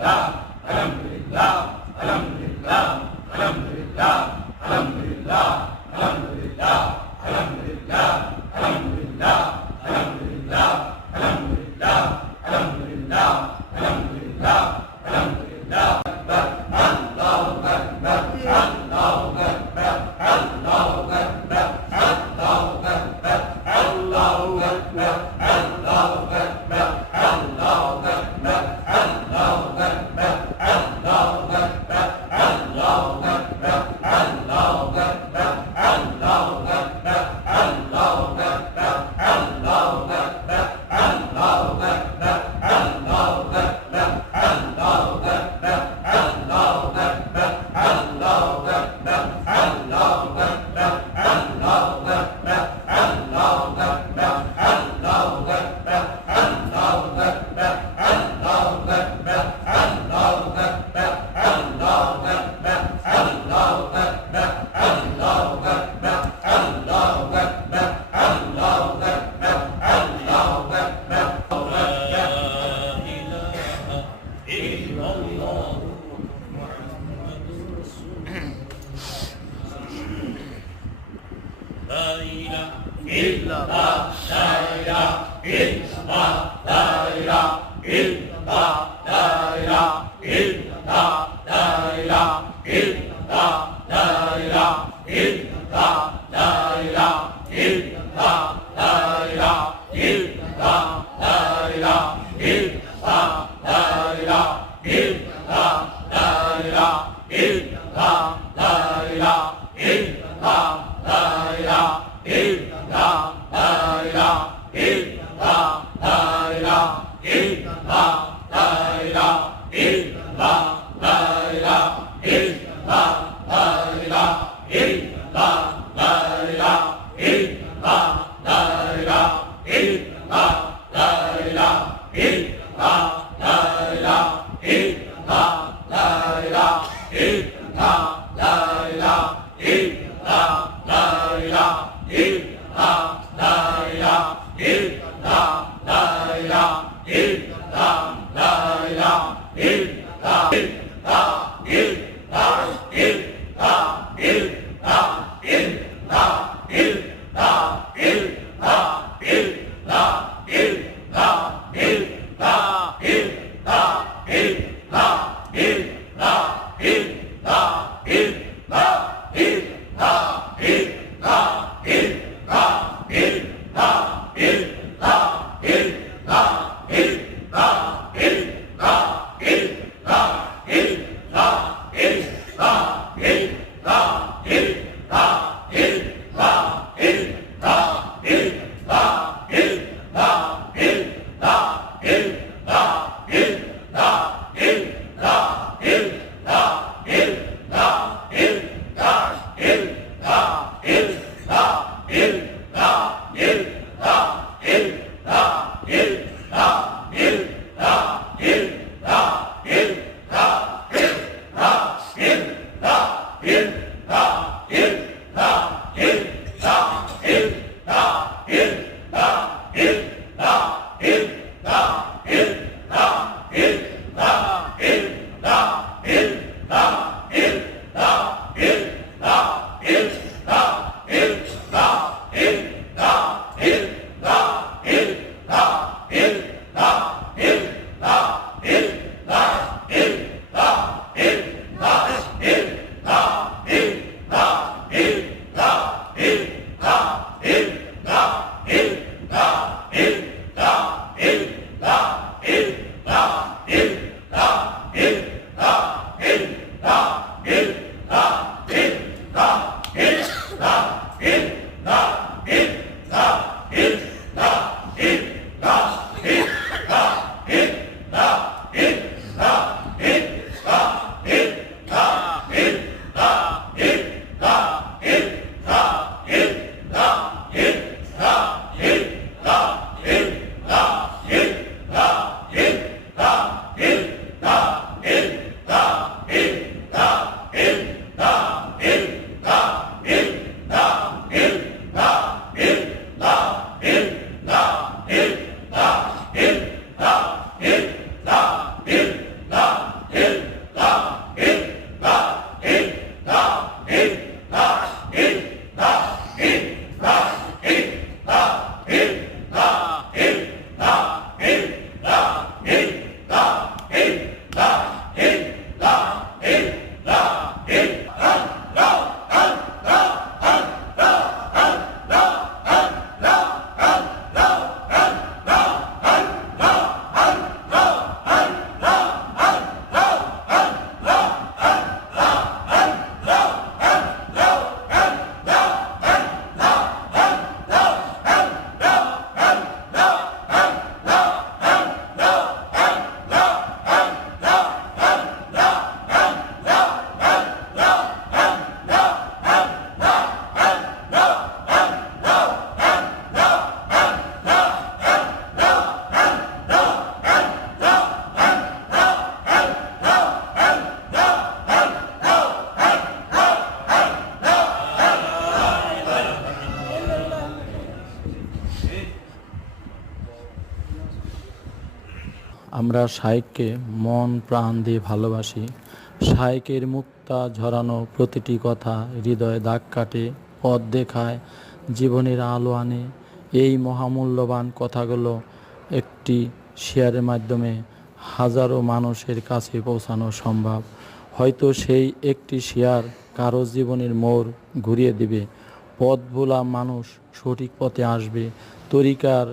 Alhamdulillah, Alhamdulillah. الله أكبر الله أكبر إلا Hey! In the Hilda Hey! আমরা শাইককে মন, প্রাণ দিয়ে ভালোবাসি। শাইকের মুক্তা ঝরানো প্রতিটি কথা হৃদয়ে দাগ কাটে, পথ দেখায়, জীবনের আলো আনে। এই মহামূল্যবান কথাগুলো একটি শেয়ারের মাধ্যমে হাজারো মানুষের কাছে পৌঁছানো সম্ভব। হয়তো সেই একটি শেয়ার কারও জীবনের মোড় ঘুরিয়ে দিবে। পথ ভোলা মানুষ সঠিক পথে আসবে। তরিকার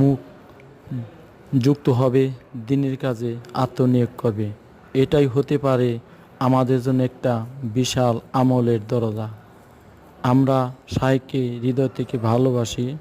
মুখ যুক্ত হবে, দিনের কাজে আত্মনিয়োগ করবে। এটাই হতে পারে আমাদের জন্য একটা বিশাল আমলের দরজা। আমরা সাইকে হৃদয় থেকে ভালোবাসি।